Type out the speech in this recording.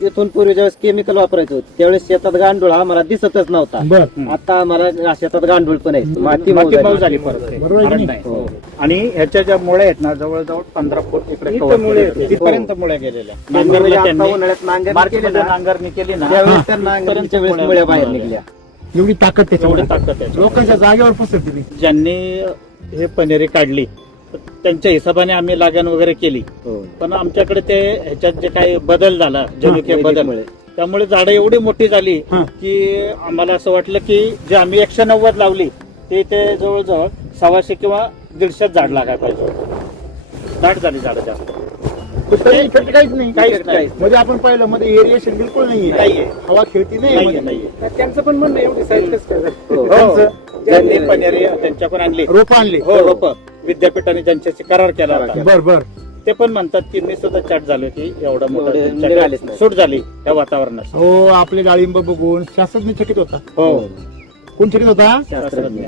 इथून पूर्वी ज्यावेळेस केमिकल वापरायचं होतं त्यावेळेस शेतात गांडूळ हा मला दिसतच नव्हता. बर आता मला शेतात गांडूळ पण आहे, माती माती मऊ मऊ झाली. झाली परत ते. बरोबर आहे की मरण नाही? नाही. आणि ह्याच्या ज्या मुळे आहेत ना जवळजवळ 15 फूट इकडे इथं cover मुळे केलेले. होते. इथपर्यंत मुळे गेलेल्या म्हणजे नांगरला आता त्यांनी उन्हाळ्यात नांगरणी केली मार्केटमध्ये ना, नांगरणी केली ना त्यावेळेस त्या नांगरणीच्या वेळेस मुळ्या बाहेर निघल्या. एवढी ताकद एवढी त्याच्यामध्ये ताकद आहे. लोकांच्या जागेवर पसरते ती. ज्यांनी हे पनेरी काढली त्यांच्या हिशोबाने आम्ही लागण वगैरे केली, हो. पण आमच्याकडे ते ह्याच्यात जे काही बदल झाला जनुकीय बदल, वैदिकमुळे. त्यामुळे झाडं एवढी मोठी झाली हा. की आम्हाला असं वाटलं की जे आम्ही 190 लावली ते जवळजवळ 100 किंवा 150 झाड लागायला पाहिजे. दाट झाली झाडं जास्त. दुसरं इफेक्ट काहीच नाही. काहीच नाही. मध्ये आपण पाहिलं मध्ये एरिएशन बिलकुल नाहीये. नाहीये. हवा खेळती नाही नाहीये, मध्ये. नाहीये. त्यांचं पण म्हणणं एवढी साईज कसं काय हो. त्यांचं ज्यांनी पनेरी त्यांच्याकडून आणली रोप आणली. हो रोप विद्यापीठाने ज्यांच्याशी करार केला होता बर बर ते पण म्हणतात की मी सुद्धा चॅट झालो की एवढं एवढे मोठं निघालेच तुमच्याकडे नाही. सूट झाली त्या वातावरणात. हो आपले डाळिंब बघून शास्त्रज्ञ चकित होता. हो कोण चकित होता? शास्त्रज्ञ